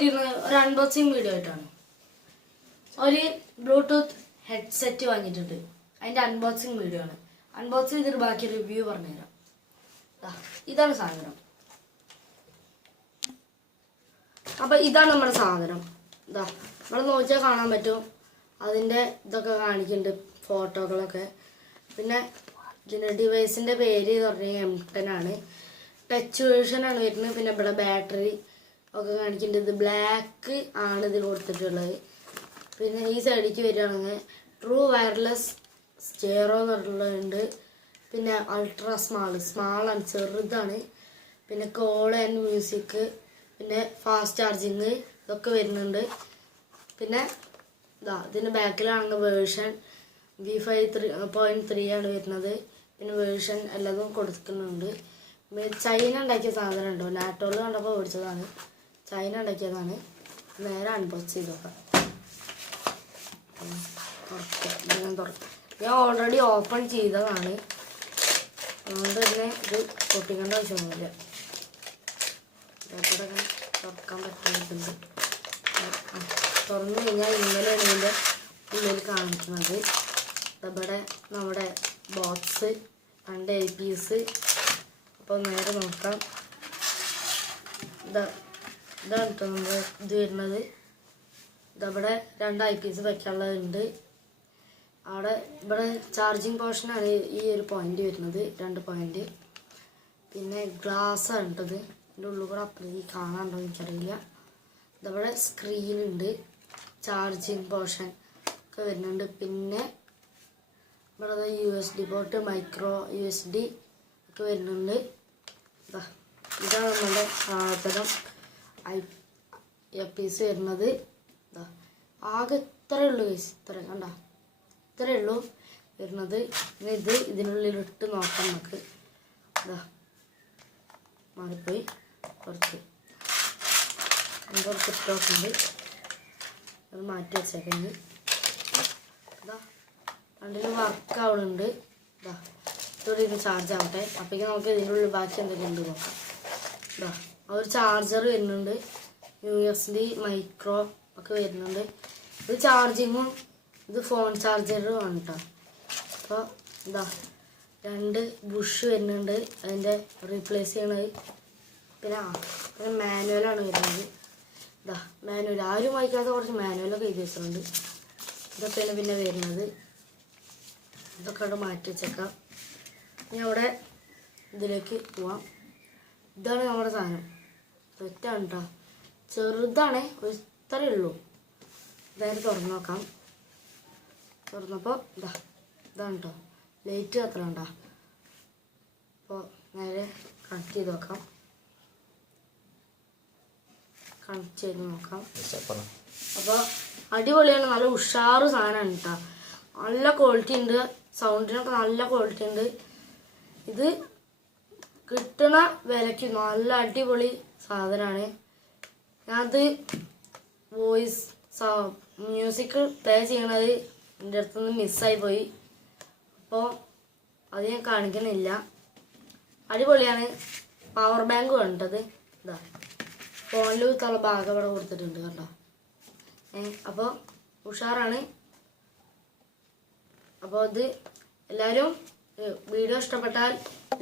വന്നിരുന്നത് ഒരു unboxing video ആയിട്ടാണ്. ഒരു ബ്ലൂടൂത്ത് ഹെഡ്സെറ്റ് വാങ്ങിയിട്ടുണ്ട്. അതിന്റെ അൺബോക്സിങ് വീഡിയോ ആണ്. അൺബോക്സ് ചെയ്തിട്ട് ബാക്കി റിവ്യൂ പറഞ്ഞുതരാം. ഇതാണ് സാധനം. അപ്പൊ ഇതാണ് നമ്മുടെ സാധനം. ഇതാ നമ്മൾ നോക്കിയാൽ കാണാൻ പറ്റും. അതിന്റെ ഇതൊക്കെ കാണിക്കുന്നുണ്ട് ഫോട്ടോകളൊക്കെ. പിന്നെ ഇതിന്റെ ഡിവൈസിന്റെ പേര് എന്ന് പറഞ്ഞാൽ എം ടെൻ ആണ്. ടച്ച് വേർഷൻ ആണ് വരുന്നത്. പിന്നെ ഇവിടെ ബാറ്ററി ഒക്കെ കാണിക്കേണ്ടത് ബ്ലാക്ക് ആണ് ഇതിൽ കൊടുത്തിട്ടുള്ളത്. പിന്നെ ഈ സൈഡിലേക്ക് വരികയാണെങ്കിൽ ട്രൂ വയർലെസ് സ്റ്റെയറോ എന്ന് പറഞ്ഞിട്ടുള്ളതുണ്ട്. പിന്നെ അൾട്രാ സ്മാൾ സ്മാളാണ് ചെറുതാണ്. പിന്നെ കോൾ ആൻഡ് മ്യൂസിക് പിന്നെ ഫാസ്റ്റ് ചാർജിങ് ഇതൊക്കെ വരുന്നുണ്ട്. പിന്നെ ഇതാ ഇതിന്റെ ബാക്കിലാണെങ്കിൽ version V five three point three ആണ് വരുന്നത്. പിന്നെ വേർഷൻ എല്ലാതും കൊടുക്കുന്നുണ്ട്. ചൈന ഉണ്ടാക്കിയ സാധനം ഉണ്ടോ? ലാപ്ടോപ്പിൽ കണ്ടപ്പോൾ ഓടിച്ചതാണ് ചൈന ഉണ്ടാക്കിയതാണ് നേരെ അൺബോക്സ് ചെയ്ത് നോക്കാം തുറക്കാം. ഞാൻ ഓൾറെഡി ഓപ്പൺ ചെയ്തതാണ്. അതുകൊണ്ട് തന്നെ ഇത് പൊട്ടിക്കേണ്ട ആവശ്യമൊന്നുമില്ല. ഇവിടെ തുറക്കാൻ പറ്റുന്നുണ്ട് തുറന്നു കഴിഞ്ഞാൽ ഇന്നലെയാണ് ഇതിന്റെ ഉള്ളിൽ കാണിക്കുന്നത്. ഇവിടെ നമ്മുടെ ബോക്സ് രണ്ട് എ പീസ് അപ്പോൾ നേരെ നോക്കാം. ഇതാ ഇതാണ് കേട്ടോ നമ്മൾ ഇത് വരുന്നത്. ഇതവിടെ രണ്ട് ഐ പീസ് വെക്കാനുള്ളതുണ്ട് അവിടെ ഇവിടെ ചാർജിങ് പോർഷനാണ് ഈ ഒരു പോയിന്റ് വരുന്നത്. രണ്ട് പോയിന്റ് പിന്നെ ഗ്ലാസ് ആണ് കേട്ടത് എന്റെ ഉള്ളിൽ കൂടെ അപ്പുറത്തേക്ക് കാണാനുണ്ടോ എനിക്കറിയില്ല. ഇതവിടെ സ്ക്രീനുണ്ട് ചാർജിങ് പോർഷൻ ഒക്കെ വരുന്നുണ്ട്. പിന്നെ ഇവിടെ U S D port micro U S D ഒക്കെ വരുന്നുണ്ട്. ഇതാണ് നമ്മുടെ സാധനം. ഐ പീസ് വരുന്നത് ആകെ ഇത്രയേ ഉള്ളൂ guys. ഇത്ര കണ്ട? ഇത്രയേ ഉള്ളൂ വരുന്നത്. ഇനി ഇത് ഇതിനുള്ളിൽ ഇട്ട് നോക്കാം നമുക്ക്. ഇതാ മാറിപ്പോയി. കുറച്ച് കുറച്ച് ഇട്ടുണ്ട് അത് മാറ്റി വെച്ചേക്കുന്നത് ഇതാ രണ്ടിന് വർക്ക് ആവുന്നുണ്ട് ഇതാ ഇതോടെ ഇത് ചാർജ് ആവട്ടെ. അപ്പോഴേക്കും നമുക്ക് ഇതിനുള്ളിൽ ബാക്കി എന്തെങ്കിലും ഉണ്ട് നോക്കാം. ഇതാ ഒരു ചാർജർ വരുന്നുണ്ട്. യു എസ് ഡി മൈക്രോ ഒക്കെ വരുന്നുണ്ട്. ഇത് ചാർജിങ്ങും ഇത് ഫോൺ ചാർജറും ആണ് കേട്ടോ അപ്പോൾ ഇതാ രണ്ട് ബുഷ് വരുന്നുണ്ട്. അതിന്റെ റീപ്ലേസ് ചെയ്യണത്. പിന്നെ ആ പിന്നെ മാനുവലാണ് വരുന്നത്. ഇതാ മാനുവൽ ആരും വായിക്കാത്ത കുറച്ച് മാനുവലൊക്കെ എഴുതി വെച്ചിട്ടുണ്ട്. ഇതൊക്കെയാണ് പിന്നെ വരുന്നത്. ഇതൊക്കെ അവിടെ മാറ്റി വെച്ചേക്കാം. ഇനി അവിടെ ഇതിലേക്ക് പോവാം. ഇതാണ് നമ്മുടെ സാധനം. തെറ്റാണ് കേട്ടോ ചെറുതാണേ ഇത്രയേ ഉള്ളൂ. ഇതായത് തുറന്നു നോക്കാം. തുറന്നപ്പോൾ ഇതാ ഇതാണ് കേട്ടോ ലൈറ്റ് അത്ര ഉണ്ടോ അപ്പോൾ നേരെ കണക്ട് ചെയ്ത് നോക്കാം. കണക്ട് ചെയ്ത് നോക്കാം. അപ്പോൾ അടിപൊളിയാണ് നല്ല ഉഷാറ് സാധനമാണ് കേട്ടോ. നല്ല ക്വാളിറ്റി ഉണ്ട്. സൗണ്ടിനൊക്കെ നല്ല ക്വാളിറ്റി ഉണ്ട്. ഇത് കിട്ടണ വിലയ്ക്ക് നല്ല അടിപൊളി സാധനമാണ് ഞാനത് വോയിസ് മ്യൂസിക് പ്ലേ ചെയ്യണത് എന്റെ അടുത്തുനിന്ന് മിസ്സായി പോയി. അപ്പോൾ അത് ഞാൻ കാണിക്കുന്നില്ല അടിപൊളിയാണ്. പവർ ബാങ്ക് കണ്ടത് ഇതാ. ഫോണിൽ കുത്തുള്ള ഭാഗം ഇവിടെ കൊടുത്തിട്ടുണ്ട് കണ്ടോ? അപ്പോൾ ഉഷാറാണ്. അപ്പോൾ ഇത് എല്ലാവരും വീഡിയോ ഇഷ്ടപ്പെട്ടാൽ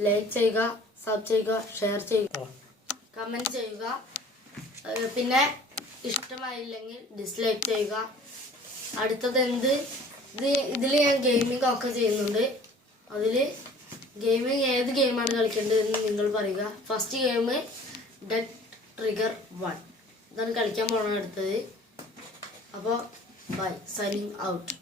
ലൈക്ക് ചെയ്യുക. സബ് ചെയ്യുക ഷെയർ ചെയ്യുക കമന്റ് ചെയ്യുക. പിന്നെ ഇഷ്ടമായില്ലെങ്കിൽ ഡിസ്ലൈക്ക് ചെയ്യുക. അടുത്തത് എന്ത്? ഇത് ഇതിൽ ഞാൻ ഗെയിമിംഗ് ഒക്കെ ചെയ്യുന്നുണ്ട്. അതിൽ ഗെയിമിംഗ് ഏത് ഗെയിമാണ് കളിക്കേണ്ടതെന്ന് നിങ്ങൾ പറയുക. First game dead trigger one ഇതാണ് കളിക്കാൻ പോകണം അടുത്തത്. അപ്പോൾ ബൈ സൈനിങ് ഔട്ട്